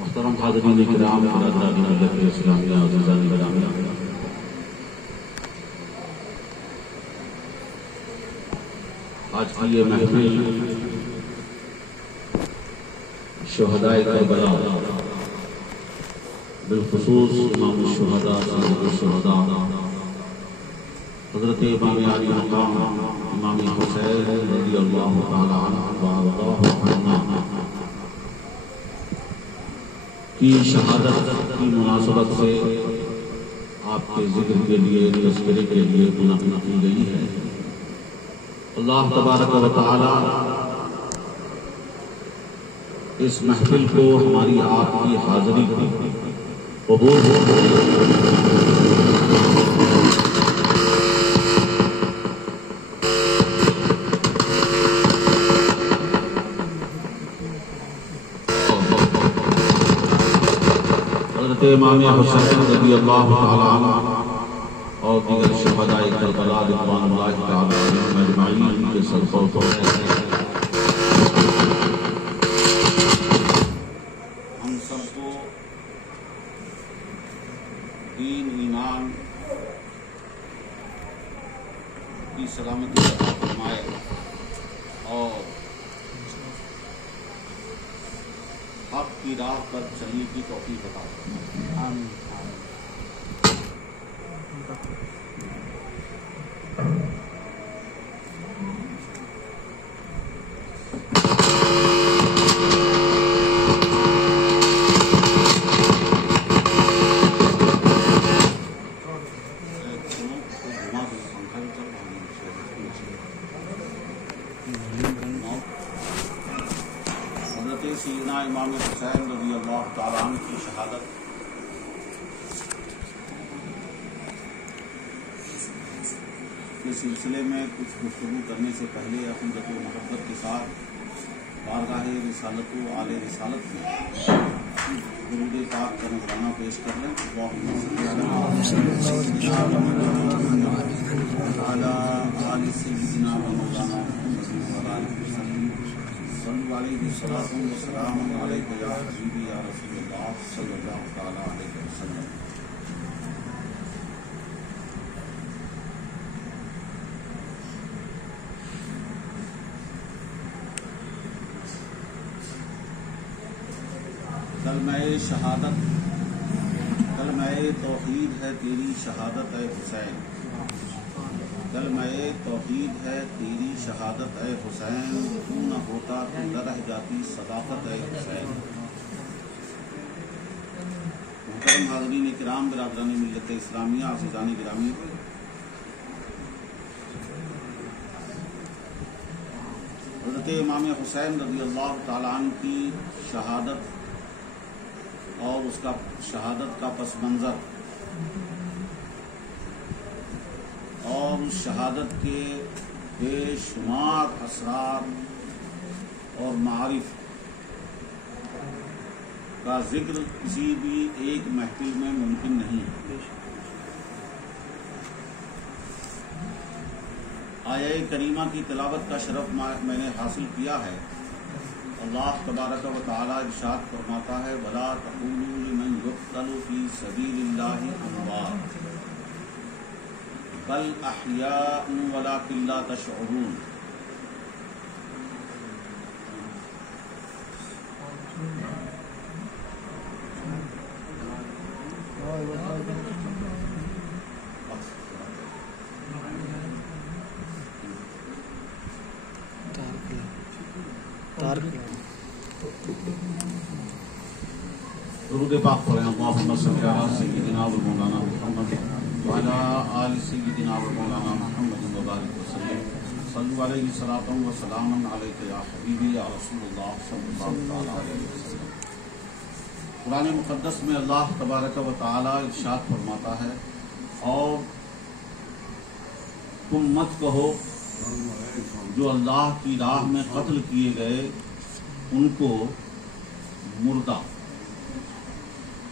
محترم حاضرین کرام، برادران ملت اسلامیہ، عزیزان گرامی، آج کی یہ محفل شہدائے کربلا، بالخصوص امام الشہداء سید الشہداء حضرت امام علی مقام امام حسین رضی اللہ تعالی عنہ وارضاہ عنہ کی شہادت کی مناسبت سے آپ کے ذکر کے لیے، تذکرے کے لیے منعقد کی گئی ہے۔ اللہ تبارک و تعالی اس محفل کو، ہماری آپ کی حاضری کو قبول حضرت امام حسین رضی اللہ تعالی عنہ اور دیگر شہداء کربلا رضوان اللہ تعالی علیہم اجمعین کے صدقہ و ہم سب کو دین، ایمان کی سلامتی عطا فرمائے اور حق کی راہ پر چلنے کی توفیق عطا فرمائے۔ آمین۔ سیدنا امام حسین رضی اللہ تعالیٰ عنہ کی شہادت کے سلسلے میں کچھ گفتگو کرنے سے پہلے عقیدت و محبت کے ساتھ بارگاہ رسالت و آل رسالت میں درود پاک کا نذرانہ پیش کر لیں۔ اللہم صلی علی آل سیدنا و مولانا محمد وعلی آلہ وسلم۔ صلی علیہ الصلاۃ والسلام علیک یا حبیبی یا رسول اللہ صلی اللہ تعالی علیہ وسلم۔ کلمہ شہادت، کلمہ توحید ہے تیری شہادت اے حسین، کلمہ توحید ہے تیری شہادت اے حسین، تو نہ ہوتا تو نہ رہ جاتی صداقت اے حسین۔ محترم حاضرین کرام، برادران ملت اسلامیہ، عزیزان گرامی، حضرت امام حسین رضی اللہ تعالیٰ عنہ کی شہادت اور اس کا شہادت کا پس منظر اور اس شہادت کے بے شمار اسرار اور معارف کا ذکر کسی بھی ایک محفل میں ممکن نہیں ہے۔ آیہ کریمہ کی تلاوت کا شرف میں نے حاصل کیا ہے۔ اللہ تبارک و تعالی ارشاد فرماتا ہے، وَلَا تَقُولُوا لِمَنْ يُقْتَلُ فِي سَبِيلِ اللَّهِ أَمْوَاتٌ بل احیاء ولکن لا تشعرون۔ درود پاک پڑھیں۔ اللہم صلی علی سیدنا و مولانا محمد وعلی آل سیدنا و مولانا محمد وبارک وسلم۔ صلو علیہ الصلاۃ والسلام علیک یا حبیبی یا رسول اللہ صلی اللہ علیہ وسلم۔ قرآن مقدس میں اللہ تبارک و تعالی ارشاد فرماتا ہے، اور تم مت کہو جو اللہ کی راہ میں قتل کیے گئے ان کو مردہ،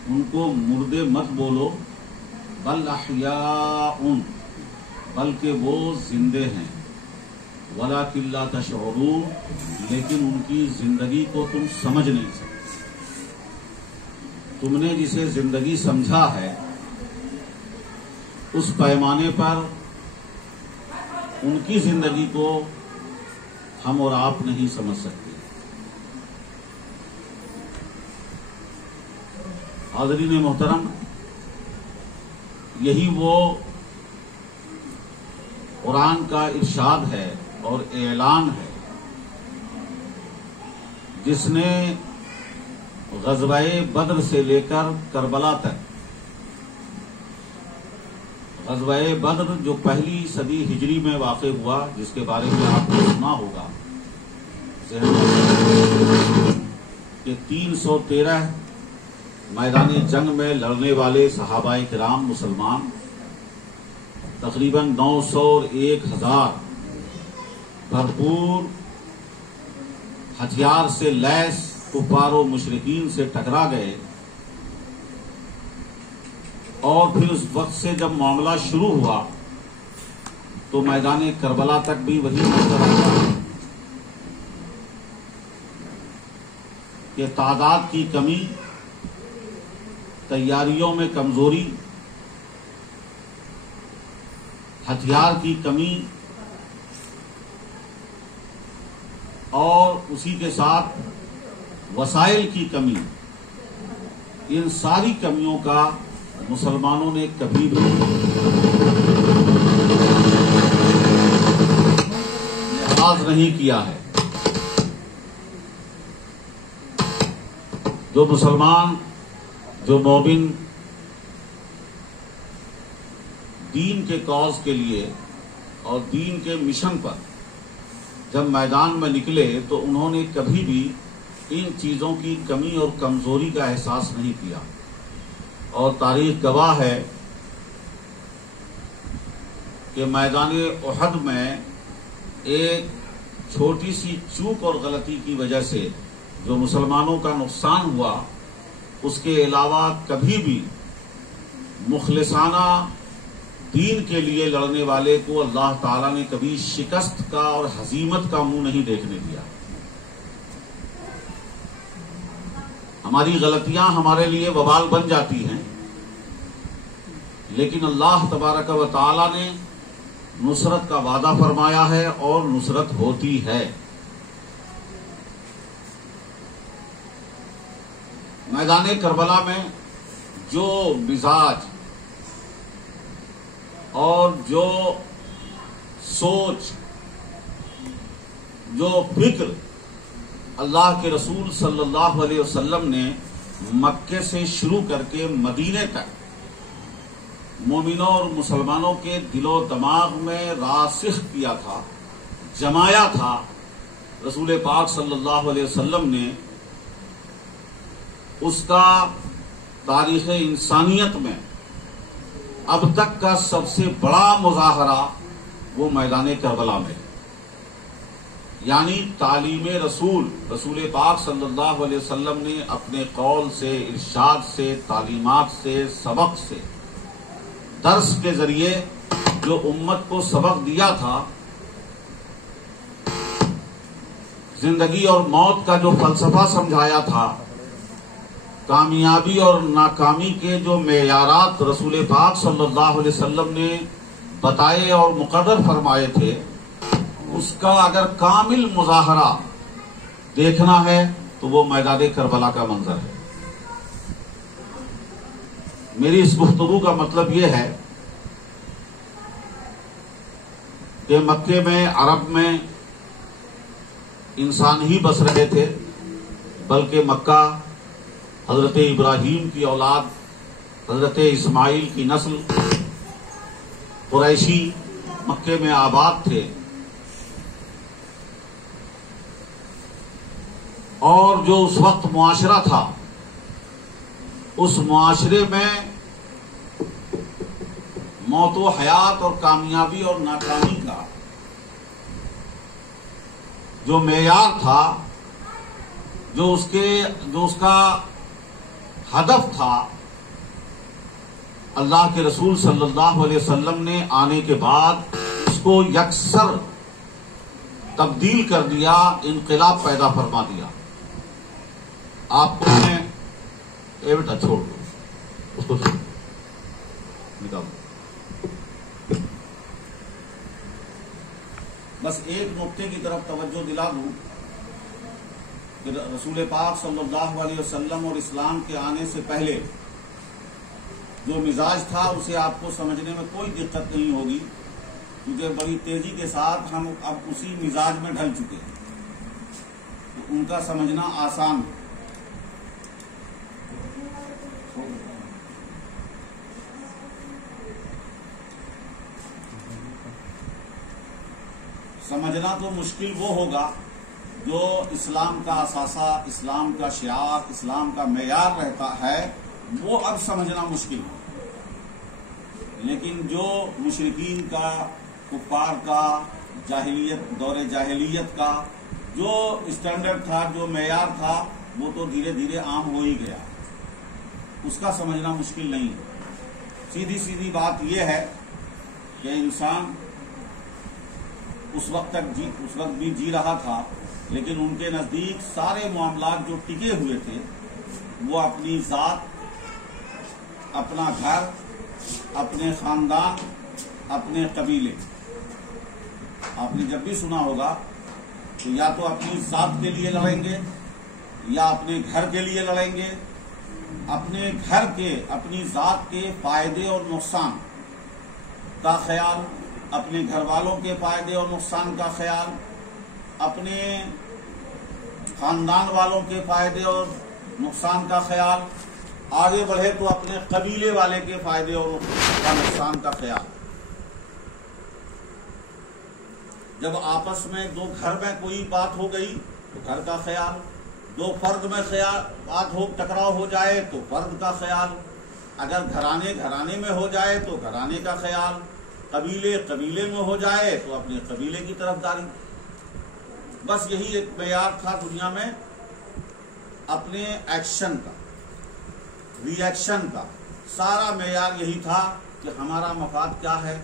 ان کو مردے مت بولو، بل احیاء، بلکہ وہ زندے ہیں، ولکن لا تشعرون، لیکن ان کی زندگی کو تم سمجھ نہیں سکتے۔ تم نے جسے زندگی سمجھا ہے اس پیمانے پر ان کی زندگی کو ہم اور آپ نہیں سمجھ سکتے۔ حاضرین محترم، یہی وہ قرآن کا ارشاد ہے اور اعلان ہے جس نے غزوہ بدر سے لے کر کربلا تک، غزوہ بدر جو پہلی صدی ہجری میں واقع ہوا، جس کے بارے میں آپ نے سنا ہوگا، کہ 313 میدان جنگ میں لڑنے والے صحابہ کرام مسلمان تقریباً 900 اور 1000 بھرپور ہتھیار سے لیس کفار و مشرکین سے ٹکرا گئے، اور پھر اس وقت سے جب معاملہ شروع ہوا تو میدان کربلا تک بھی وہی منظر آتا کہ تعداد کی کمی، تیاریوں میں کمزوری، ہتھیار کی کمی، اور اسی کے ساتھ وسائل کی کمی، ان ساری کمیوں کا مسلمانوں نے کبھی بھی لحاظ نہیں کیا ہے۔ جو مسلمان، جو مومن دین کے کاز کے لیے اور دین کے مشن پر جب میدان میں نکلے تو انہوں نے کبھی بھی ان چیزوں کی کمی اور کمزوری کا احساس نہیں کیا، اور تاریخ گواہ ہے کہ میدان احد میں ایک چھوٹی سی چوک اور غلطی کی وجہ سے جو مسلمانوں کا نقصان ہوا، اس کے علاوہ کبھی بھی مخلصانہ دین کے لیے لڑنے والے کو اللہ تعالیٰ نے کبھی شکست کا اور ہزیمت کا منہ نہیں دیکھنے دیا۔ ہماری غلطیاں ہمارے لیے وبال بن جاتی ہیں، لیکن اللہ تبارک و تعالیٰ نے نصرت کا وعدہ فرمایا ہے اور نصرت ہوتی ہے۔ میدان کربلا میں جو مزاج اور جو سوچ، جو فکر اللہ کے رسول صلی اللہ علیہ وسلم نے مکے سے شروع کر کے مدینے تک مومنوں اور مسلمانوں کے دل و دماغ میں راسخ کیا تھا، جمایا تھا، رسول پاک صلی اللہ علیہ وسلم نے اس کا تاریخ انسانیت میں اب تک کا سب سے بڑا مظاہرہ وہ میدان کربلا میں، یعنی تعلیم رسول پاک صلی اللہ علیہ وسلم نے اپنے قول سے، ارشاد سے، تعلیمات سے، سبق سے، درس کے ذریعے جو امت کو سبق دیا تھا، زندگی اور موت کا جو فلسفہ سمجھایا تھا، کامیابی اور ناکامی کے جو معیارات رسول پاک صلی اللہ علیہ وسلم نے بتائے اور مقرر فرمائے تھے، اس کا اگر کامل مظاہرہ دیکھنا ہے تو وہ میدان کربلا کا منظر ہے۔ میری اس گفتگو کا مطلب یہ ہے کہ مکے میں، عرب میں انسان ہی بس رہے تھے، بلکہ مکہ حضرت ابراہیم کی اولاد، حضرت اسماعیل کی نسل، قریشی مکے میں آباد تھے، اور جو اس وقت معاشرہ تھا، اس معاشرے میں موت و حیات اور کامیابی اور ناکامی کا جو معیار تھا، جو اس کا ہدف تھا، اللہ کے رسول صلی اللہ علیہ وسلم نے آنے کے بعد اس کو یکسر تبدیل کر دیا، انقلاب پیدا فرما دیا۔ آپ کو میں اے بیٹا چھوڑ دو اس کو، چھوڑ نکالو. بس ایک نقطے کی طرف توجہ دلا دوں کہ رسول پاک صلی اللہ علیہ وسلم اور اسلام کے آنے سے پہلے جو مزاج تھا اسے آپ کو سمجھنے میں کوئی دقت نہیں ہوگی، کیونکہ بڑی تیزی کے ساتھ ہم اب اسی مزاج میں ڈھل چکے ہیں، تو ان کا سمجھنا آسان ہے. سمجھنا تو مشکل وہ ہوگا جو اسلام کا اثاثہ، اسلام کا شعار، اسلام کا معیار رہتا ہے، وہ اب سمجھنا مشکل ہے. لیکن جو مشرکین کا، کفار کا، جاہلیت، دور جاہلیت کا جو اسٹینڈرڈ تھا، جو معیار تھا، وہ تو دھیرے دھیرے عام ہو ہی گیا، اس کا سمجھنا مشکل نہیں. سیدھی سیدھی بات یہ ہے کہ انسان اس وقت بھی جی رہا تھا، لیکن ان کے نزدیک سارے معاملات جو ٹکے ہوئے تھے وہ اپنی ذات، اپنا گھر، اپنے خاندان، اپنے قبیلے. آپ نے جب بھی سنا ہوگا کہ یا تو اپنی ذات کے لیے لڑیں گے یا اپنے گھر کے لیے لڑیں گے. اپنے گھر کے، اپنی ذات کے فائدے اور نقصان کا خیال، اپنے گھر والوں کے فائدے اور نقصان کا خیال، اپنے خاندان والوں کے فائدے اور نقصان کا خیال، آگے بڑھے تو اپنے قبیلے والے کے فائدے اور نقصان کا خیال. جب آپس میں دو گھر میں کوئی بات ہو گئی تو گھر کا خیال، دو فرد میں بات ہو، ٹکراؤ ہو جائے تو فرد کا خیال، اگر گھرانے میں ہو جائے تو گھرانے کا خیال، قبیلے میں ہو جائے تو اپنے قبیلے کی طرفداری. بس یہی ایک معیار تھا دنیا میں، اپنے ایکشن کا، ری ایکشن کا سارا معیار یہی تھا کہ ہمارا مفاد کیا ہے،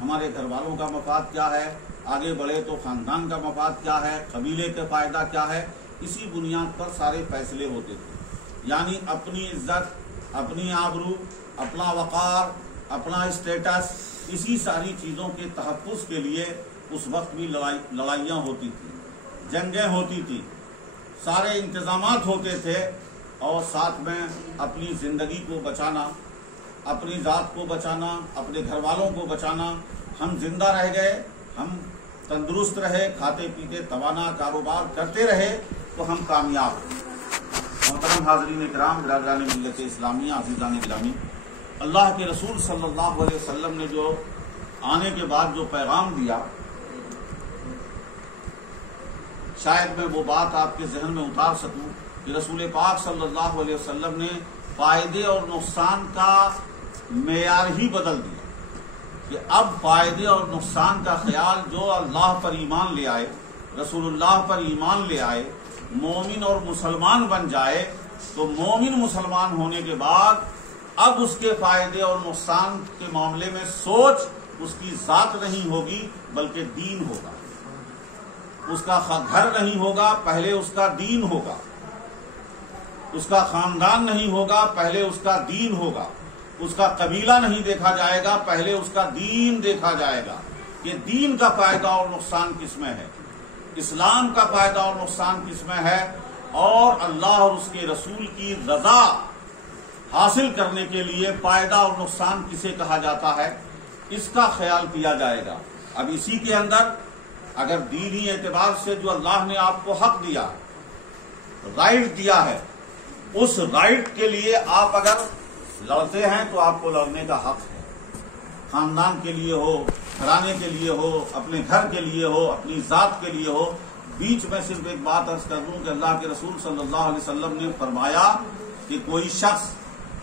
ہمارے گھر والوں کا مفاد کیا ہے، آگے بڑھے تو خاندان کا مفاد کیا ہے، قبیلے کا فائدہ کیا ہے. اسی بنیاد پر سارے فیصلے ہوتے تھے. یعنی اپنی عزت، اپنی آبرو، اپنا وقار، اپنا اسٹیٹس، اسی ساری چیزوں کے تحفظ کے لیے اس وقت بھی لڑائیاں ہوتی تھیں، جنگیں ہوتی تھیں، سارے انتظامات ہوتے تھے، اور ساتھ میں اپنی زندگی کو بچانا، اپنی ذات کو بچانا، اپنے گھر والوں کو بچانا. ہم زندہ رہ گئے، ہم تندرست رہے، کھاتے پیتے توانا کاروبار کرتے رہے تو ہم کامیاب ہیں. محترم حاضرین کرام، برادران ملت اسلامیہ، عزیزان گرامی، اللہ کے رسول صلی اللہ علیہ وسلم نے جو آنے کے بعد جو پیغام دیا، شاید میں وہ بات آپ کے ذہن میں اتار سکوں کہ رسول پاک صلی اللہ علیہ وسلم نے فائدے اور نقصان کا معیار ہی بدل دیا، کہ اب فائدے اور نقصان کا خیال جو اللہ پر ایمان لے آئے، رسول اللہ پر ایمان لے آئے، مومن اور مسلمان بن جائے، تو مومن مسلمان ہونے کے بعد اب اس کے فائدے اور نقصان کے معاملے میں سوچ اس کی ذات نہیں ہوگی بلکہ دین ہوگا. اس کا گھر نہیں ہوگا، پہلے اس کا دین ہوگا. اس کا خاندان نہیں ہوگا، پہلے اس کا دین ہوگا. اس کا قبیلہ نہیں دیکھا جائے گا، پہلے اس کا دین دیکھا جائے گا کہ دین کا فائدہ اور نقصان کس میں ہے، اسلام کا فائدہ اور نقصان کس میں ہے، اور اللہ اور اس کے رسول کی رضا حاصل کرنے کے لیے فائدہ اور نقصان کسے کہا جاتا ہے، اس کا خیال کیا جائے گا. اب اسی کے اندر اگر دینی اعتبار سے جو اللہ نے آپ کو حق دیا، رائٹ دیا ہے، اس رائٹ کے لیے آپ اگر لڑتے ہیں تو آپ کو لڑنے کا حق ہے. خاندان کے لیے ہو، گھرانے کے لیے ہو، اپنے گھر کے لیے ہو، اپنی ذات کے لیے ہو. بیچ میں صرف ایک بات عرض کر دوں کہ اللہ کے رسول صلی اللہ علیہ وسلم نے فرمایا کہ کوئی شخص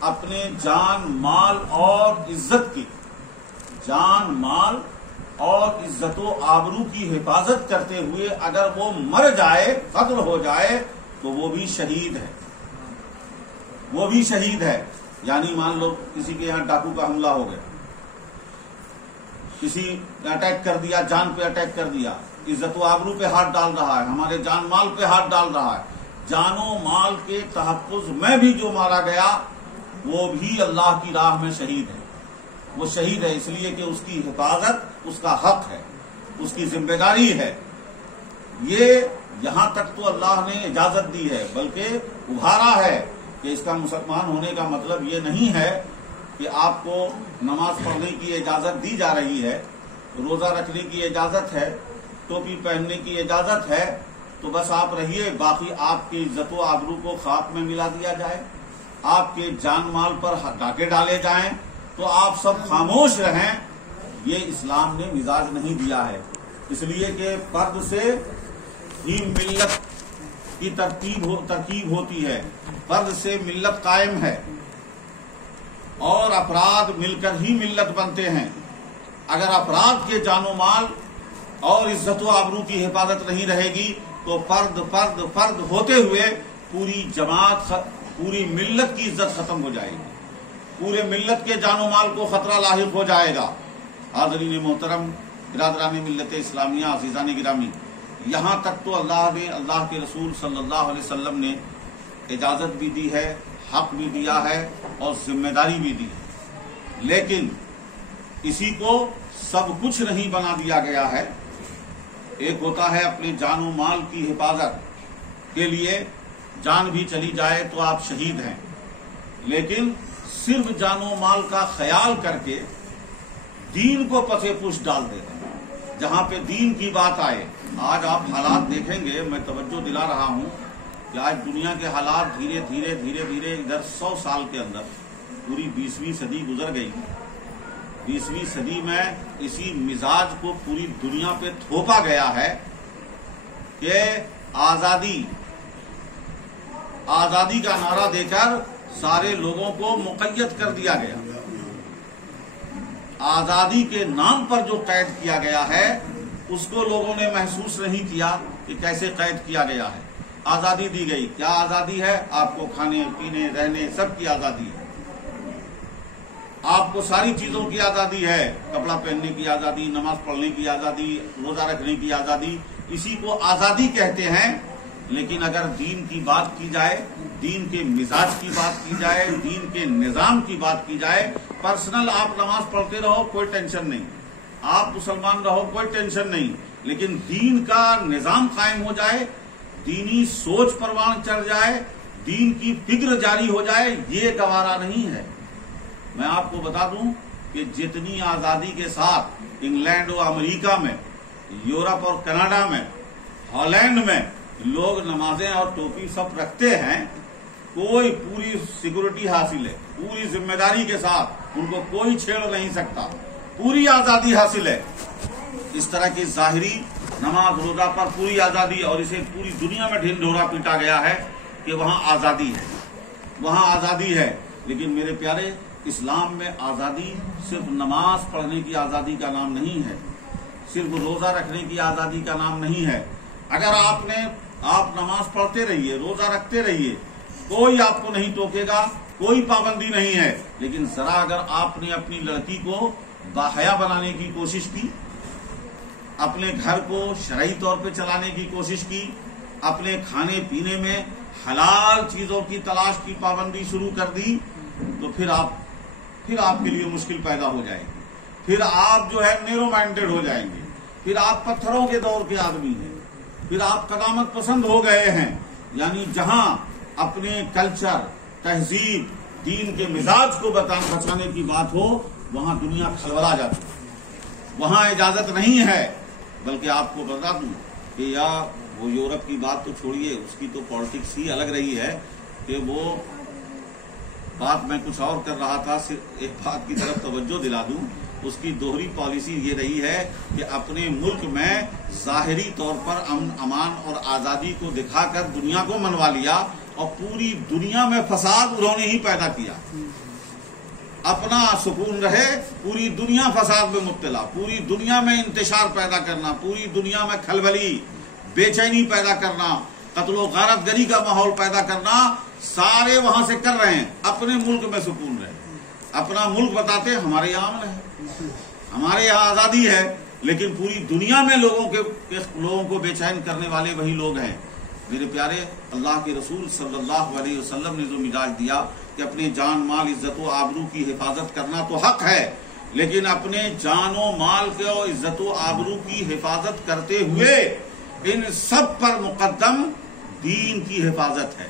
اپنے جان، مال اور عزت کی، جان، مال اور عزت و آبرو کی حفاظت کرتے ہوئے اگر وہ مر جائے، قتل ہو جائے، تو وہ بھی شہید ہے. وہ بھی شہید ہے. یعنی مان لو کسی کے یہاں ڈاکو کا حملہ ہو گیا، کسی نے اٹیک کر دیا، جان پہ اٹیک کر دیا، عزت و آبرو پہ ہاتھ ڈال رہا ہے، ہمارے جان مال پہ ہاتھ ڈال رہا ہے، جان و مال کے تحفظ میں بھی جو مارا گیا وہ بھی اللہ کی راہ میں شہید ہے. وہ شہید ہے اس لیے کہ اس کی حفاظت اس کا حق ہے، اس کی ذمہ داری ہے. یہ یہاں تک تو اللہ نے اجازت دی ہے، بلکہ ابھارا ہے کہ اس کا مسلمان ہونے کا مطلب یہ نہیں ہے کہ آپ کو نماز پڑھنے کی اجازت دی جا رہی ہے، روزہ رکھنے کی اجازت ہے، ٹوپی پہننے کی اجازت ہے تو بس آپ رہیے، باقی آپ کی عزت و آبرو کو خاک میں ملا دیا جائے، آپ کے جان مال پر ڈاکے ڈالے جائیں تو آپ سب خاموش رہیں. یہ اسلام نے مزاج نہیں دیا ہے، اس لیے کہ فرد سے ہی ملت کی ترکیب ہوتی ہے، فرد سے ملت قائم ہے اور افراد مل کر ہی ملت بنتے ہیں. اگر افراد کے جان و مال اور عزت و آبرو کی حفاظت نہیں رہے گی تو فرد ہوتے ہوئے پوری جماعت، پوری ملت کی عزت ختم ہو جائے گی، پورے ملت کے جان و مال کو خطرہ لاحق ہو جائے گا. حاضرین محترم، برادران ملت اسلامیہ، عزیزان گرامی، یہاں تک تو اللہ نے، اللہ کے رسول صلی اللہ علیہ وسلم نے اجازت بھی دی ہے، حق بھی دیا ہے اور ذمہ داری بھی دی ہے، لیکن اسی کو سب کچھ نہیں بنا دیا گیا ہے. ایک ہوتا ہے اپنے جان و مال کی حفاظت کے لیے، جان بھی چلی جائے تو آپ شہید ہیں، لیکن صرف جان و مال کا خیال کر کے دین کو پسے پوش ڈال دیتے ہیں. جہاں پہ دین کی بات آئے، آج آپ حالات دیکھیں گے، میں توجہ دلا رہا ہوں کہ آج دنیا کے حالات دھیرے دھیرے ادھر 100 سال کے اندر پوری 20ویں صدی گزر گئی. 20ویں صدی میں اسی مزاج کو پوری دنیا پہ تھوپا گیا ہے کہ آزادی کا نعرہ دے کر سارے لوگوں کو مقید کر دیا گیا. آزادی کے نام پر جو قید کیا گیا ہے اس کو لوگوں نے محسوس نہیں کیا کہ کیسے قید کیا گیا ہے. آزادی دی گئی، کیا آزادی ہے؟ آپ کو کھانے پینے رہنے سب کی آزادی ہے، آپ کو ساری چیزوں کی آزادی ہے، کپڑا پہننے کی آزادی، نماز پڑھنے کی آزادی، روزہ رکھنے کی آزادی، اسی کو آزادی کہتے ہیں. لیکن اگر دین کی بات کی جائے، دین کے مزاج کی بات کی جائے، دین کے نظام کی بات کی جائے، پرسنل آپ نماز پڑھتے رہو کوئی ٹینشن نہیں، آپ مسلمان رہو کوئی ٹینشن نہیں، لیکن دین کا نظام قائم ہو جائے، دینی سوچ پروان چڑھ جائے، دین کی فکر جاری ہو جائے، یہ گوارا نہیں ہے. میں آپ کو بتا دوں کہ جتنی آزادی کے ساتھ انگلینڈ و امریکہ میں، یورپ اور کینیڈا میں، ہالینڈ میں لوگ نمازیں اور ٹوپی سب رکھتے ہیں، کوئی پوری سیکورٹی حاصل ہے، پوری ذمہ داری کے ساتھ، ان کو کوئی چھیڑ نہیں سکتا، پوری آزادی حاصل ہے. اس طرح کی ظاہری نماز روزہ پر پوری آزادی، اور اسے پوری دنیا میں ڈھنڈورا پیٹا گیا ہے کہ وہاں آزادی ہے، وہاں آزادی ہے. لیکن میرے پیارے، اسلام میں آزادی صرف نماز پڑھنے کی آزادی کا نام نہیں ہے، صرف روزہ رکھنے کی آزادی کا نام نہیں ہے. اگر آپ نماز پڑھتے رہیے، روزہ رکھتے رہیے، کوئی آپ کو نہیں ٹوکے گا، کوئی پابندی نہیں ہے. لیکن ذرا اگر آپ نے اپنی لڑکی کو باحیا بنانے کی کوشش کی، اپنے گھر کو شرعی طور پہ چلانے کی کوشش کی، اپنے کھانے پینے میں حلال چیزوں کی تلاش کی پابندی شروع کر دی، تو پھر آپ کے لیے مشکل پیدا ہو جائے گی. پھر آپ جو ہے نیرو مائنڈیڈ ہو جائیں گے، پھر آپ پتھروں کے دور کے آدمی ہیں، پھر آپ قدامت پسند ہو گئے ہیں. یعنی جہاں اپنے کلچر، تہذیب، دین کے مزاج کو بچانے کی بات ہو، وہاں دنیا کھلبلا جاتی ہے، وہاں اجازت نہیں ہے. بلکہ آپ کو بتا دوں کہ یا وہ یورپ کی بات تو چھوڑیے، اس کی تو پالیٹکس ہی الگ رہی ہے کہ وہ بات میں کچھ اور کر رہا تھا. صرف ایک بات کی طرف توجہ دلا دوں، اس کی دوہری پالیسی یہ رہی ہے کہ اپنے ملک میں ظاہری طور پر امن، امان اور آزادی کو دکھا کر دنیا کو منوا لیا، اور پوری دنیا میں فساد انہوں نے ہی پیدا کیا. اپنا سکون رہے، پوری دنیا فساد میں مبتلا، پوری دنیا میں انتشار پیدا کرنا، پوری دنیا میں کھلبلی، بے چینی پیدا کرنا، قتل و غارت گری کا ماحول پیدا کرنا، سارے وہاں سے کر رہے ہیں. اپنے ملک میں سکون رہے، اپنا ملک بتاتے ہمارے یہاں امن ہے، ہمارے یہاں آزادی ہے، لیکن پوری دنیا میں لوگوں کو بے چین کرنے والے وہی لوگ ہیں. میرے پیارے اللہ کے رسول صلی اللہ علیہ وسلم نے جو مزاج دیا کہ اپنے جان مال عزت و آبرو کی حفاظت کرنا تو حق ہے، لیکن اپنے جان و مال کے اور عزت و آبرو کی حفاظت کرتے ہوئے ان سب پر مقدم دین کی حفاظت ہے،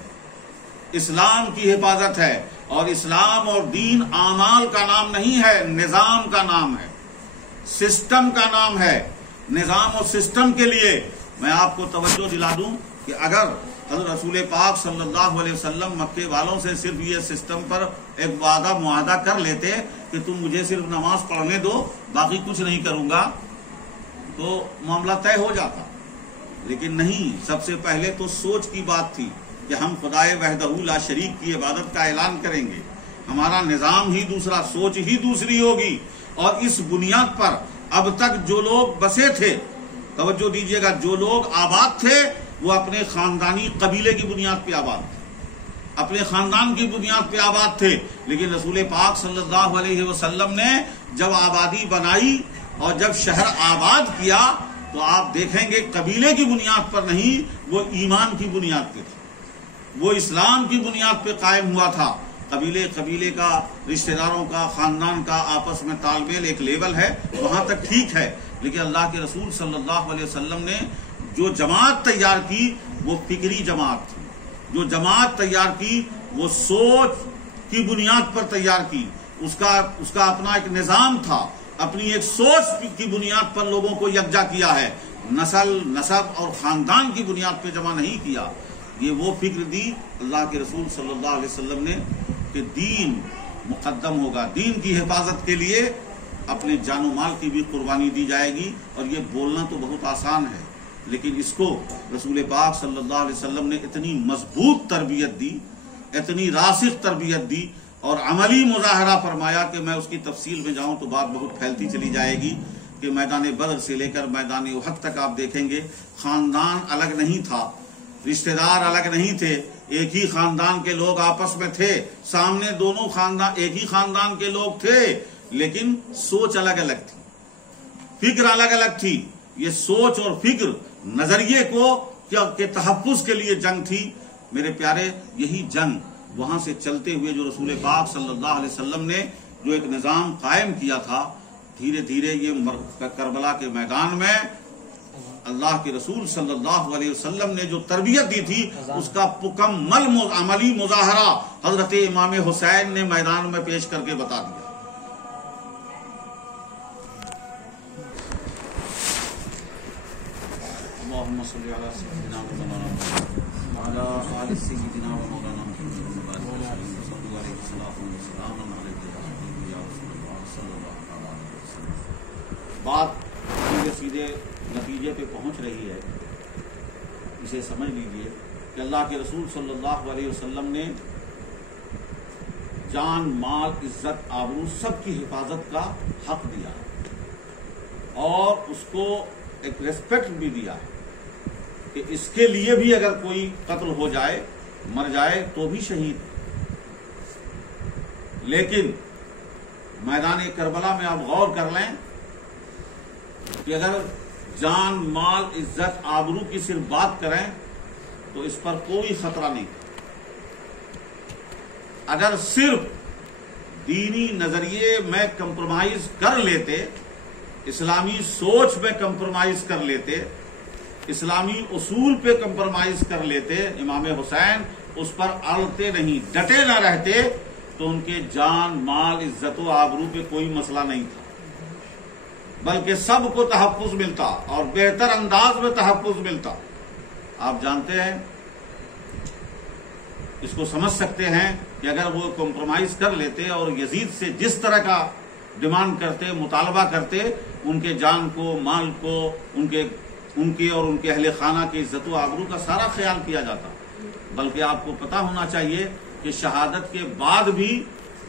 اسلام کی حفاظت ہے۔ اور اسلام اور دین اعمال کا نام نہیں ہے، نظام کا نام ہے، سسٹم کا نام ہے۔ نظام اور سسٹم کے لیے میں آپ کو توجہ دلا دوں کہ اگر حضرت رسول پاک صلی اللہ علیہ وسلم مکے والوں سے صرف یہ سسٹم پر ایک وعدہ معاہدہ کر لیتے کہ تم مجھے صرف نماز پڑھنے دو، باقی کچھ نہیں کروں گا، تو معاملہ طے ہو جاتا، لیکن نہیں۔ سب سے پہلے تو سوچ کی بات تھی کہ ہم خدائے وحدہ لا شریک کی عبادت کا اعلان کریں گے، ہمارا نظام ہی دوسرا، سوچ ہی دوسری ہوگی، اور اس بنیاد پر اب تک جو لوگ بسے تھے، توجہ دیجئے گا، جو لوگ آباد تھے وہ اپنے خاندانی قبیلے کی بنیاد پہ آباد تھے، اپنے خاندان کی بنیاد پہ آباد تھے، لیکن رسول پاک صلی اللہ علیہ وسلم نے جب آبادی بنائی اور جب شہر آباد کیا تو آپ دیکھیں گے قبیلے کی بنیاد پر نہیں، وہ ایمان کی بنیاد پہ تھا، وہ اسلام کی بنیاد پہ قائم ہوا تھا۔ قبیلے کا، رشتہ داروں کا، خاندان کا آپس میں تال میل ایک لیول ہے، وہاں تک ٹھیک ہے، لیکن اللہ کے رسول صلی اللہ علیہ وسلم نے جو جماعت تیار کی وہ فکری جماعت تھی، جو جماعت تیار کی وہ سوچ کی بنیاد پر تیار کی، اس کا اپنا ایک نظام تھا، اپنی ایک سوچ کی بنیاد پر لوگوں کو یکجا کیا ہے، نسل، نسب اور خاندان کی بنیاد پہ جمع نہیں کیا۔ یہ وہ فکر دی اللہ کے رسول صلی اللہ علیہ وسلم نے کہ دین مقدم ہوگا، دین کی حفاظت کے لیے اپنے جان و مال کی بھی قربانی دی جائے گی۔ اور یہ بولنا تو بہت آسان ہے، لیکن اس کو رسول پاک صلی اللہ علیہ وسلم نے اتنی مضبوط تربیت دی، اتنی راسخ تربیت دی اور عملی مظاہرہ فرمایا کہ میں اس کی تفصیل میں جاؤں تو بات بہت پھیلتی چلی جائے گی، کہ میدان بدر سے لے کر میدان احد تک آپ دیکھیں گے خاندان الگ نہیں تھا، رشتہ دار الگ نہیں تھے، ایک ہی خاندان کے لوگ آپس میں تھے، سامنے دونوں خاندان ایک ہی خاندان کے لوگ تھے، لیکن سوچ الگ الگ تھی، فکر الگ الگ تھی۔ یہ سوچ اور فکر، نظریے کے تحفظ کے لیے جنگ تھی۔ میرے پیارے، یہی جنگ وہاں سے چلتے ہوئے جو رسول پاک صلی اللہ علیہ وسلم نے جو ایک نظام قائم کیا تھا، دھیرے دھیرے یہ کربلا کے میدان میں اللہ کے رسول صلی اللہ علیہ وسلم نے جو تربیت دی تھی اس کا مکمل عملی مظاہرہ حضرت امام حسین نے میدان میں پیش کر کے بتا دیا۔ اللہم صلی علی سیدنا مولانا وعلی آل سیدنا مولانا محمد وبارک وسلم صلی علیہ وسلم یا رسول اللہ صلی اللہ علیہ وسلم۔ بات سیدھے نتیجے پہ پہنچ رہی ہے، اسے سمجھ لیجیے کہ اللہ کے رسول صلی اللہ علیہ وسلم نے جان، مال، عزت، آبرو سب کی حفاظت کا حق دیا اور اس کو ایک ریسپیکٹ بھی دیا ہے کہ اس کے لیے بھی اگر کوئی قتل ہو جائے، مر جائے تو بھی شہید۔ لیکن میدان کربلا میں آپ غور کر لیں کہ اگر جان، مال، عزت، آبرو کی صرف بات کریں تو اس پر کوئی خطرہ نہیں۔ اگر صرف دینی نظریے میں کمپرومائز کر لیتے، اسلامی سوچ میں کمپرومائز کر لیتے، اسلامی اصول پہ کمپرومائز کر لیتے، امام حسین اس پر اڑتے نہیں، ڈٹے نہ رہتے، تو ان کے جان، مال، عزت و آبرو پہ کوئی مسئلہ نہیں تھا، بلکہ سب کو تحفظ ملتا اور بہتر انداز میں تحفظ ملتا۔ آپ جانتے ہیں، اس کو سمجھ سکتے ہیں کہ اگر وہ کمپرومائز کر لیتے اور یزید سے جس طرح کا ڈیمانڈ کرتے، مطالبہ کرتے، ان کے جان کو، مال کو، ان کے اور ان کے اہل خانہ کی عزت و آبرو کا سارا خیال کیا جاتا۔ بلکہ آپ کو پتہ ہونا چاہیے کہ شہادت کے بعد بھی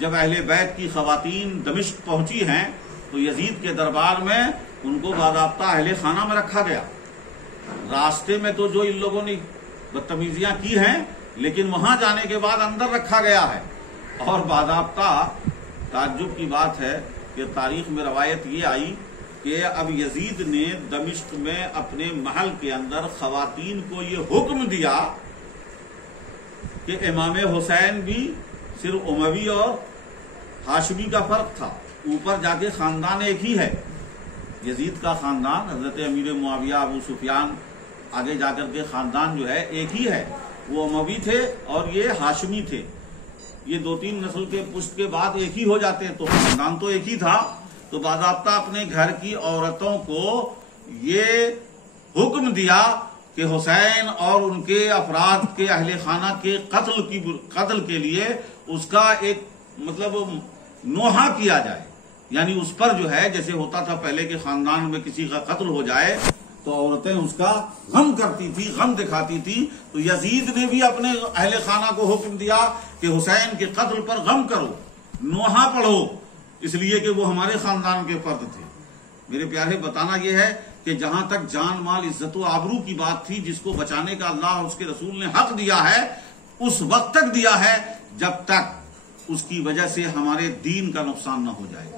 جب اہل بیت کی خواتین دمشق پہنچی ہیں تو یزید کے دربار میں ان کو باضابطہ اہل خانہ میں رکھا گیا۔ راستے میں تو جو ان لوگوں نے بدتمیزیاں کی ہیں، لیکن وہاں جانے کے بعد اندر رکھا گیا ہے۔ اور باضابطہ تعجب کی بات ہے کہ تاریخ میں روایت یہ آئی کہ اب یزید نے دمشق میں اپنے محل کے اندر خواتین کو یہ حکم دیا کہ امام حسین بھی صرف اموی اور ہاشمی کا فرق تھا، اوپر جا کے خاندان ایک ہی ہے، یزید کا خاندان حضرت امیر معاویہ ابو سفیان آگے جا کر کے خاندان جو ہے ایک ہی ہے، وہ اموی تھے اور یہ ہاشمی تھے، یہ 2-3 نسل کے پشت کے بعد ایک ہی ہو جاتے ہیں، تو خاندان تو ایک ہی تھا۔ تو باضابطہ اپنے گھر کی عورتوں کو یہ حکم دیا کہ حسین اور ان کے افراد کے اہل خانہ کے قتل کے لیے اس کا ایک مطلب نوحہ کیا جائے، یعنی اس پر جو ہے جیسے ہوتا تھا پہلے کے خاندان میں کسی کا قتل ہو جائے تو عورتیں اس کا غم کرتی تھی، غم دکھاتی تھی، تو یزید نے بھی اپنے اہل خانہ کو حکم دیا کہ حسین کے قتل پر غم کرو، نوحہ پڑھو، اس لیے کہ وہ ہمارے خاندان کے فرد تھے۔ میرے پیارے، بتانا یہ ہے کہ جہاں تک جان مال عزت و آبرو کی بات تھی، جس کو بچانے کا اللہ اور اس کے رسول نے حق دیا ہے، اس وقت تک دیا ہے جب تک اس کی وجہ سے ہمارے دین کا نقصان نہ ہو جائے،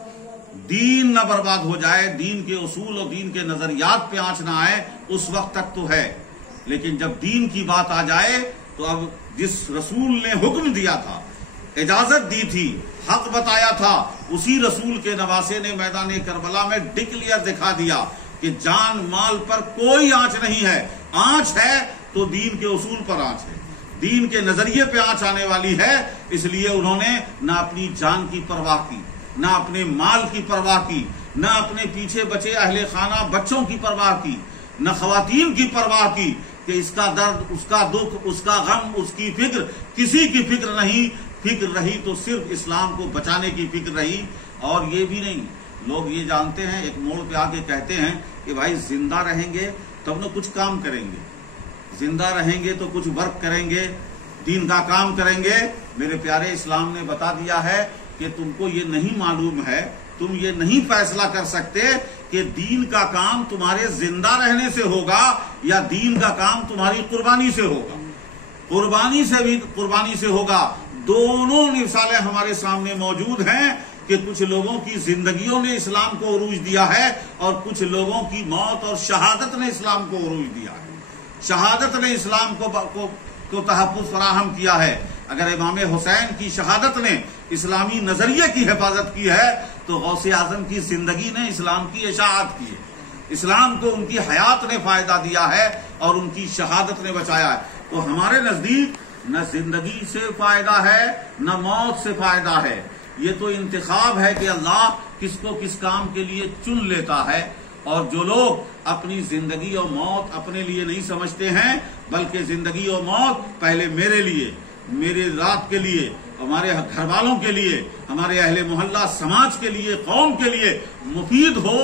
دین نہ برباد ہو جائے، دین کے اصول اور دین کے نظریات پہ آنچ نہ آئے، اس وقت تک تو ہے۔ لیکن جب دین کی بات آ جائے تو اب جس رسول نے حکم دیا تھا، اجازت دی تھی، حق بتایا تھا، اسی رسول کے نواسے نے میدان کربلا میں ڈکلیئر دکھا دیا کہ جان مال پر کوئی آنچ نہیں ہے، آنچ ہے تو دین کے اصول پر آنچ ہے، دین کے نظریے پہ آنچ آنے والی ہے۔ اس لیے انہوں نے نہ اپنی جان کی پرواہ کی، نہ اپنے مال کی پرواہ کی، نہ اپنے پیچھے بچے اہل خانہ بچوں کی پرواہ کی، نہ خواتین کی پرواہ کی کہ اس کا درد، اس کا دکھ، اس کا غم، اس کی فکر، کسی کی فکر نہیں، فکر رہی تو صرف اسلام کو بچانے کی فکر رہی۔ اور یہ بھی نہیں، لوگ یہ جانتے ہیں، ایک موڑ پہ آ کے کہتے ہیں کہ بھائی زندہ رہیں گے تب نہ کچھ کام کریں گے، زندہ رہیں گے تو کچھ ورک کریں گے، دین کا کام کریں گے۔ میرے پیارے، اسلام نے بتا دیا ہے کہ تم کو یہ نہیں معلوم ہے، تم یہ نہیں فیصلہ کر سکتے کہ دین کا کام تمہارے زندہ رہنے سے ہوگا یا دین کا کام تمہاری قربانی سے ہوگا، قربانی سے ہوگا۔ دونوں مثالیں ہمارے سامنے موجود ہیں کہ کچھ لوگوں کی زندگیوں نے اسلام کو عروج دیا ہے اور کچھ لوگوں کی موت اور شہادت نے اسلام کو عروج دیا ہے، شہادت نے اسلام کو تحفظ فراہم کیا ہے۔ اگر امام حسین کی شہادت نے اسلامی نظریے کی حفاظت کی ہے تو غوث اعظم کی زندگی نے اسلام کی اشاعت کی ہے، اسلام کو ان کی حیات نے فائدہ دیا ہے اور ان کی شہادت نے بچایا ہے۔ تو ہمارے نزدیک نہ زندگی سے فائدہ ہے نہ موت سے فائدہ ہے، یہ تو انتخاب ہے کہ اللہ کس کو کس کام کے لیے چن لیتا ہے۔ اور جو لوگ اپنی زندگی اور موت اپنے لیے نہیں سمجھتے ہیں بلکہ زندگی اور موت پہلے میرے لیے، میرے ذات کے لیے، ہمارے گھر والوں کے لیے، ہمارے اہل محلہ سماج کے لیے، قوم کے لیے مفید ہو،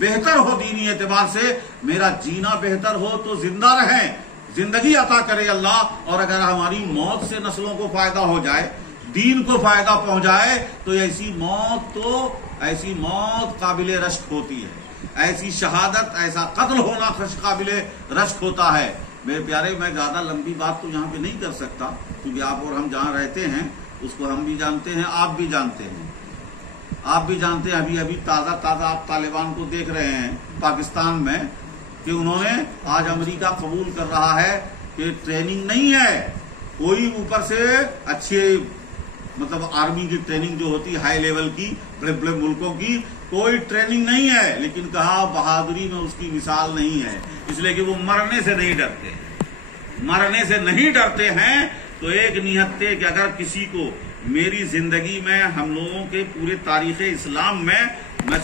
بہتر ہو، دینی اعتبار سے میرا جینا بہتر ہو تو زندہ رہیں، زندگی عطا کرے اللہ۔ اور اگر ہماری موت سے نسلوں کو فائدہ ہو جائے، دین کو فائدہ پہنچائے تو ایسی موت قابل رشک ہوتی ہے، ایسی شہادت، ایسا قتل ہونا قابل رشک ہوتا ہے۔ میرے پیارے، میں زیادہ لمبی بات تو یہاں پہ نہیں کر سکتا کیونکہ آپ اور ہم جہاں رہتے ہیں اس کو ہم بھی جانتے ہیں، آپ بھی جانتے ہیں، ابھی تازہ آپ طالبان کو دیکھ رہے ہیں پاکستان میں کہ انہوں نے آج امریکہ قبول کر رہا ہے کہ ٹریننگ نہیں ہے کوئی اوپر سے اچھے، مطلب آرمی کی ٹریننگ جو ہوتی ہے ہائی لیول کی، بڑے بڑے ملکوں کی کوئی ٹریننگ نہیں ہے، لیکن کہا بہادری میں اس کی مثال نہیں ہے، اس لیے کہ وہ مرنے سے نہیں ڈرتے ہیں۔ تو ایک نیت تھے کہ اگر کسی کو میری زندگی میں، ہم لوگوں کے پورے تاریخ اسلام میں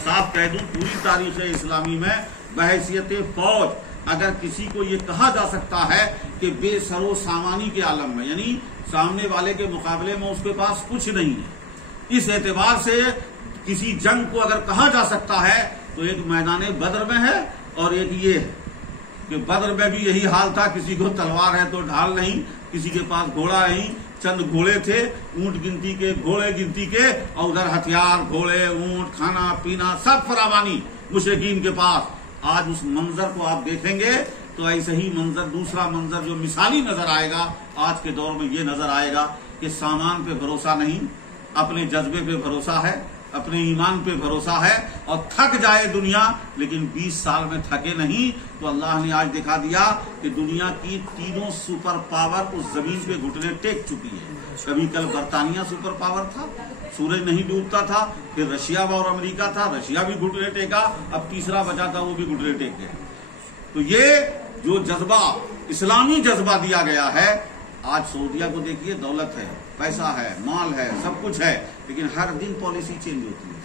صاف کہہ دوں، پوری تاریخ اسلامی میں بحیثیت فوج اگر کسی کو یہ کہا جا سکتا ہے کہ بے سر و سامانی کے عالم میں، یعنی سامنے والے کے مقابلے میں اس کے پاس کچھ نہیں ہے، اس اعتبار سے کسی جنگ کو اگر کہا جا سکتا ہے تو ایک میدان بدر میں ہے اور ایک یہ ہے کہ بدر میں بھی یہی حال تھا، کسی کو تلوار ہے تو ڈھال نہیں، کسی کے پاس گھوڑا نہیں، چند گھوڑے تھے، اونٹ گنتی کے، گھوڑے گنتی کے، اور ادھر ہتھیار، گھوڑے، اونٹ، کھانا پینا سب فراوانی مشرکین کے پاس۔ آج اس منظر کو آپ دیکھیں گے تو ایسے ہی منظر، دوسرا منظر جو مثالی نظر آئے گا آج کے دور میں، یہ نظر آئے گا کہ سامان پہ بھروسہ نہیں، اپنے جذبے پہ بھروسہ ہے، اپنے ایمان پہ بھروسہ ہے اور تھک جائے دنیا لیکن 20 سال میں تھکے نہیں، تو اللہ نے آج دکھا دیا کہ دنیا کی تینوں سپر پاور اس زمین پہ گھٹنے ٹیک چکی ہے۔ کبھی کل برطانیہ سپر پاور تھا، سورج نہیں ڈوبتا تھا، پھر رشیا اور امریکہ تھا، رشیا بھی گھٹنے ٹیکا، اب تیسرا بچا تھا وہ بھی گھٹنے ٹیک گیا۔ تو یہ جو جذبہ اسلامی جذبہ دیا گیا ہے، آج سعودیہ کو دیکھیے، دولت ہے، پیسہ ہے، مال ہے، سب کچھ ہے، لیکن ہر دن پالیسی چینج ہوتی ہے۔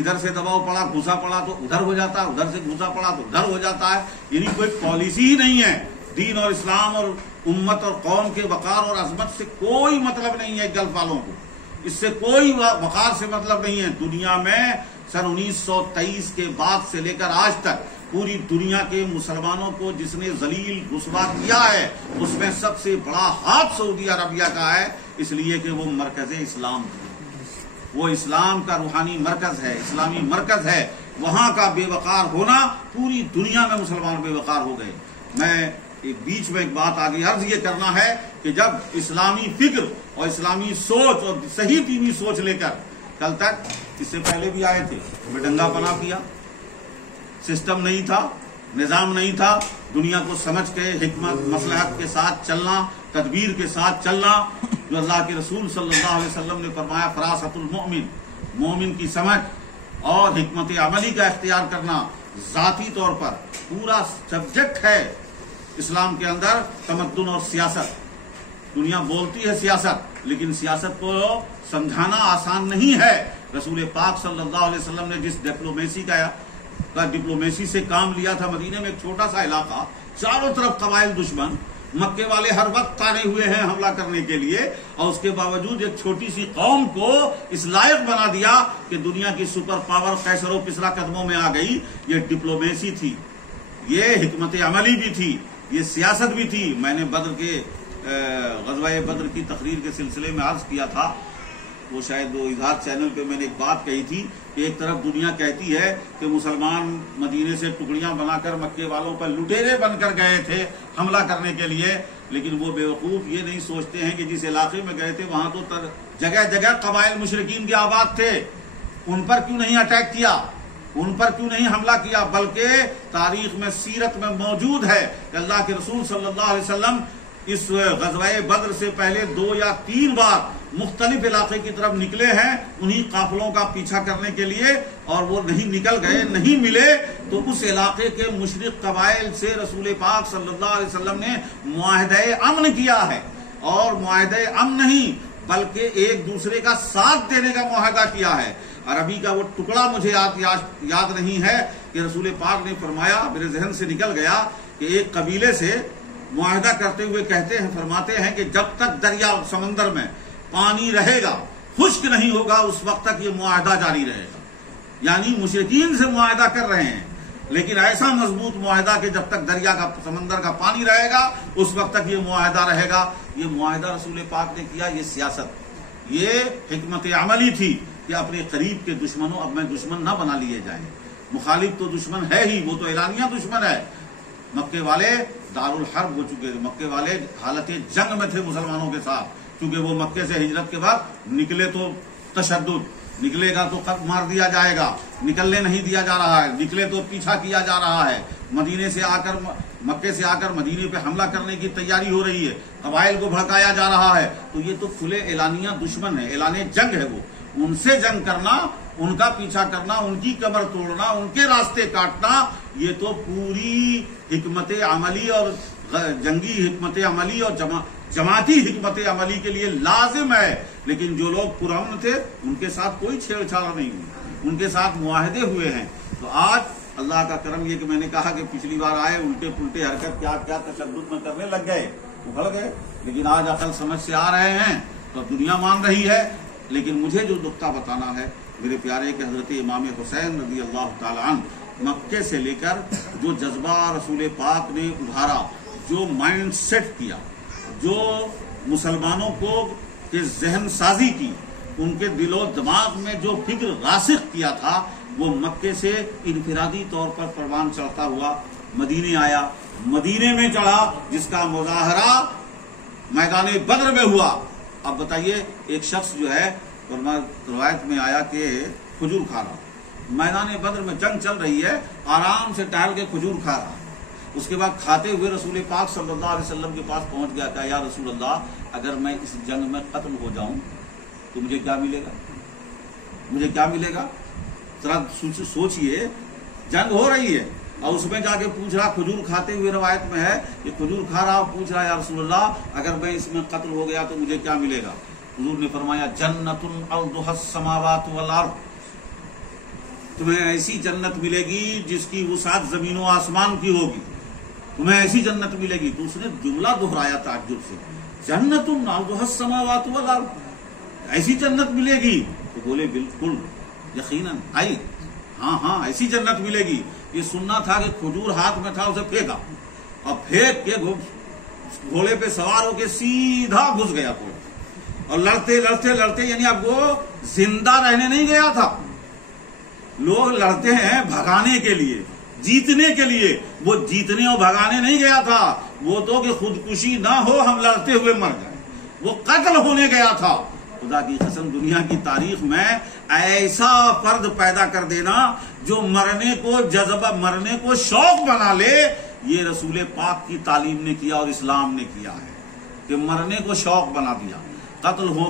ادھر سے دباؤ پڑا، گھسا پڑا تو ادھر ہو جاتا ہے، ادھر سے گھسا پڑا تو ادھر ہو جاتا ہے، یعنی کوئی پالیسی ہی نہیں ہے۔ دین اور اسلام اور امت اور قوم کے وقار اور عظمت سے کوئی مطلب نہیں ہے گلف والوں کو، اس سے کوئی وقار سے مطلب نہیں ہے۔ دنیا میں سن 1923 کے بعد سے لے کر آج تک پوری دنیا کے مسلمانوں کو جس نے ذلیل رسوا کیا ہے، اس میں سب سے بڑا ہاتھ سعودی عربیہ کا ہے، اس لیے کہ وہ مرکز اسلام ہے، وہ اسلام کا روحانی مرکز ہے، اسلامی مرکز ہے۔ وہاں کا بے وقار ہونا، پوری دنیا میں مسلمان بے وقار ہو گئے۔ میں بیچ میں ایک بات آگے عرض یہ کرنا ہے کہ جب اسلامی فکر اور اسلامی سوچ اور صحیح دینی سوچ لے کر کل تک، اس سے پہلے بھی آئے تھے، ڈنگا پنا کیا، سسٹم نہیں تھا، نظام نہیں تھا، دنیا کو سمجھ کے حکمت مصلحت کے ساتھ چلنا، تدبیر کے ساتھ چلنا، جو اللہ کے رسول صلی اللہ علیہ وسلم نے فرمایا فراست المؤمن، مومن کی سمجھ اور حکمت عملی کا اختیار کرنا ذاتی طور پر پورا سبجیکٹ ہے اسلام کے اندر۔ تمدن اور سیاست، دنیا بولتی ہے سیاست، لیکن سیاست کو سمجھانا آسان نہیں ہے۔ رسول پاک صلی اللہ علیہ وسلم نے جس ڈپلومیسی سے کام لیا تھا، مدینے میں ایک چھوٹا سا علاقہ، چاروں طرف قبائل دشمن، مکے والے ہر وقت تانے ہوئے ہیں حملہ کرنے کے لیے، اور اس کے باوجود ایک چھوٹی سی قوم کو اس لائق بنا دیا کہ دنیا کی سپر پاور قیصر و کسریٰ قدموں میں آ گئی۔ یہ ڈپلومیسی تھی، یہ حکمت عملی بھی تھی، یہ سیاست بھی تھی۔ میں نے بدر کے غزوہ بدر کی تقریر کے سلسلے میں عرض کیا تھا، وہ شاید وہ اظہار چینل پہ میں نے ایک بات کہی تھی کہ ایک طرف دنیا کہتی ہے کہ مسلمان مدینے سے ٹکڑیاں بنا کر مکے والوں پر لٹیرے بن کر گئے تھے حملہ کرنے کے لیے، لیکن وہ بیوقوف یہ نہیں سوچتے ہیں کہ جس علاقے میں گئے تھے وہاں تو جگہ جگہ قبائل مشرکین کے آباد تھے، ان پر کیوں نہیں اٹیک کیا، ان پر کیوں نہیں حملہ کیا؟ بلکہ تاریخ میں سیرت میں موجود ہے کہ اللہ کے رسول صلی اللہ علیہ وسلم اس غزوہ بدر سے پہلے 2 یا 3 بار مختلف علاقے کی طرف نکلے ہیں انہی قافلوں کا پیچھا کرنے کے لیے، اور وہ نہیں نکل گئے، نہیں ملے، تو اس علاقے کے مشرک قبائل سے رسول پاک صلی اللہ علیہ وسلم نے معاہدہ امن کیا ہے، اور معاہدہ امن نہیں بلکہ ایک دوسرے کا ساتھ دینے کا معاہدہ کیا ہے۔ عربی کا وہ ٹکڑا مجھے یاد نہیں ہے کہ رسول پاک نے فرمایا، میرے ذہن سے نکل گیا، کہ ایک قبیلے سے معاہدہ کرتے ہوئے کہتے ہیں، فرماتے ہیں کہ جب تک دریا سمندر میں پانی رہے گا، خشک نہیں ہوگا، اس وقت تک یہ معاہدہ جاری رہے گا۔ یعنی مشرکین سے معاہدہ کر رہے ہیں، لیکن ایسا مضبوط معاہدہ کہ جب تک دریا کا سمندر کا پانی رہے گا اس وقت تک یہ معاہدہ رہے گا۔ یہ معاہدہ رسول پاک نے کیا، یہ سیاست، یہ حکمت عملی تھی کہ اپنے قریب کے دشمنوں اب میں دشمن نہ بنا لیے جائیں۔ مخالف تو دشمن ہے ہی، وہ تو اعلانیہ دشمن ہے۔ مکے والے دارالحرب ہو چکے تھے، مکے والے حالت جنگ میں تھے مسلمانوں کے ساتھ، کیونکہ وہ مکے سے ہجرت کے بعد نکلے تو تشدد، نکلے گا تو مار دیا جائے گا، نکلنے نہیں دیا جا رہا ہے، نکلے تو پیچھا کیا جا رہا ہے، مکے سے آ کر مدینے پہ حملہ کرنے کی تیاری ہو رہی ہے، قبائل کو بھڑکایا جا رہا ہے، تو یہ تو کھلے اعلانیہ دشمن ہے، اعلان جنگ ہے۔ وہ ان سے جنگ کرنا، ان کا پیچھا کرنا، ان کی کمر توڑنا، ان کے راستے کاٹنا، یہ تو پوری حکمت عملی اور جنگی حکمت عملی اور جماعتی حکمت عملی کے لیے لازم ہے۔ لیکن جو لوگ پرامن تھے ان کے ساتھ کوئی چھیڑ چھاڑ نہیں ہوئی، ان کے ساتھ معاہدے ہوئے ہیں۔ تو آج اللہ کا کرم یہ کہ میں نے کہا کہ پچھلی بار آئے الٹے پلٹے حرکت کیا کیا تشدد میں کرنے لگ گئے، اکھڑ گئے، لیکن آج عقل سمجھ سے آ رہے ہیں تو دنیا مان رہی ہے۔ لیکن مجھے جو نقطہ بتانا ہے میرے پیارے کہ حضرت امام حسین رضی اللہ تعالی عنہ مکے سے لے کر جو جذبہ رسول پاک نے ابھارا، جو مائنڈ سیٹ کیا، جو مسلمانوں کو کہ ذہن سازی کی، ان کے دل و دماغ میں جو فکر راسخ کیا تھا، وہ مکے سے انفرادی طور پر پروان چڑھتا ہوا مدینے آیا، مدینے میں چڑھا، جس کا مظاہرہ میدان بدر میں ہوا۔ اب بتائیے ایک شخص جو ہے اور روایت میں آیا کہ کھجور کھا رہا، میدان بدر میں جنگ چل رہی ہے، آرام سے ٹہل کے کھجور کھا رہا۔ اس کے بعد کھاتے ہوئے رسول پاک صلی اللہ علیہ وسلم کے پاس پہنچ گیا، کہا یا رسول اللہ اگر میں اس جنگ میں قتل ہو جاؤں تو مجھے کیا ملے گا؟ مجھے کیا ملے گا؟ ذرا سوچئے، جنگ ہو رہی ہے اور اس میں جا کے پوچھ رہا، کھجور کھاتے ہوئے روایت میں ہے کہ کھجور کھا رہا، پوچھ رہا یا رسول اللہ اگر میں اس میں قتل ہو گیا تو مجھے کیا ملے گا؟ حضور نے فرمایا جنت ارضها السماوات والارض، تمہیں ایسی جنت ملے گی جس کی وسعت زمین و آسمان کی ہوگی، تمہیں ایسی جنت ملے گی۔ تو اس نے جملہ دہرایا تعجب سے، جنت ارضها السماوات والارض، ایسی جنت ملے گی؟ تو بولے بالکل یقیناً آئی، ہاں ایسی جنت ملے گی۔ یہ سننا تھا کہ کھجور ہاتھ میں تھا، اسے پھینکا اور پھینک کے گھوڑے پہ سوار ہو کے سیدھا گھس گیا کوڑے، اور لڑتے یعنی اب وہ زندہ رہنے نہیں گیا تھا۔ لوگ لڑتے ہیں بھگانے کے لیے، جیتنے کے لیے، وہ جیتنے اور بھگانے نہیں گیا تھا، وہ تو کہ خودکشی نہ ہو ہم لڑتے ہوئے مر جائیں، وہ قتل ہونے گیا تھا۔ خدا کی قسم دنیا کی تاریخ میں ایسا فرد پیدا کر دینا جو مرنے کو جذبہ، مرنے کو شوق بنا لے، یہ رسول پاک کی تعلیم نے کیا اور اسلام نے کیا ہے کہ مرنے کو شوق بنا دیا،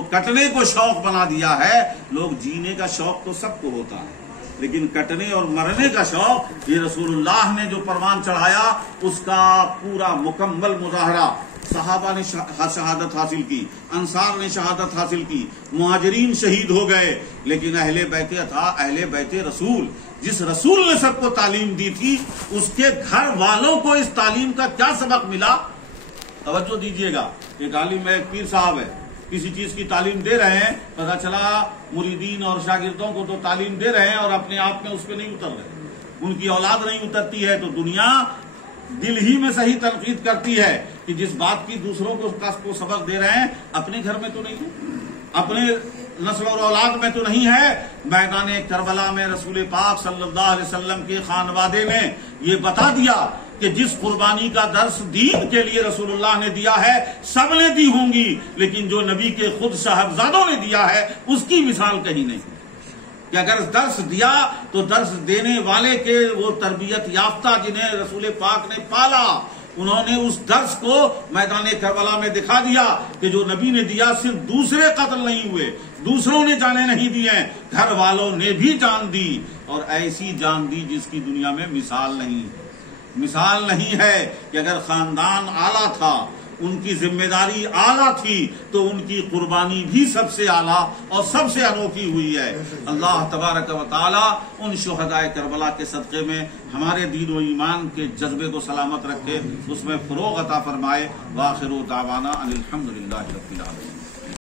کٹنے کو شوق بنا دیا ہے۔ لوگ جینے کا شوق تو سب کو ہوتا ہے، لیکن کٹنے اور مرنے کا شوق یہ رسول اللہ نے جو پروان چڑھایا اس کا پورا مکمل مظاہرہ۔ صحابہ نے شہادت حاصل کی، انصار نے شہادت حاصل کی، مہاجرین شہید ہو گئے، لیکن اہل بیت تھا، اہل بیت رسول، جس رسول نے سب کو تعلیم دی تھی، اس کے گھر والوں کو اس تعلیم کا کیا سبق ملا؟ توجہ دیجئے گا، ایک عالم ہے، ایک پیر صاحب ہے، کسی چیز کی تعلیم دے رہے ہیں، پتہ چلا مریدین اور شاگردوں کو تو تعلیم دے رہے ہیں اور اپنے آپ میں اس پہ نہیں اتر رہے، ان کی اولاد نہیں اترتی ہے، تو دنیا دل ہی میں صحیح تنقید کرتی ہے کہ جس بات کی دوسروں کو سبق دے رہے ہیں اپنے گھر میں تو نہیں ہے، اپنے نسل اور اولاد میں تو نہیں ہے۔ میدان کربلا میں رسول پاک صلی اللہ علیہ وسلم کے خانوادے نے یہ بتا دیا کہ جس قربانی کا درس دین کے لیے رسول اللہ نے دیا ہے سب نے دی ہوں گی، لیکن جو نبی کے خود صاحبزادوں نے دیا ہے اس کی مثال کہیں نہیں، کہ اگر درس دیا تو درس دینے والے کے وہ تربیت یافتہ جنہیں رسول پاک نے پالا، انہوں نے اس درس کو میدان کربلا میں دکھا دیا کہ جو نبی نے دیا صرف دوسرے قتل نہیں ہوئے، دوسروں نے جانے نہیں دیے، گھر والوں نے بھی جان دی، اور ایسی جان دی جس کی دنیا میں مثال نہیں ہے کہ اگر خاندان اعلیٰ تھا، ان کی ذمہ داری اعلیٰ تھی تو ان کی قربانی بھی سب سے اعلیٰ اور سب سے انوکھی ہوئی ہے۔ اللہ تبارک و تعالی ان شہدائے کربلا کے صدقے میں ہمارے دین و ایمان کے جذبے کو سلامت رکھے، اس میں فروغ عطا فرمائے۔ وآخر دعوانا ان الحمد للہ رب العالمین۔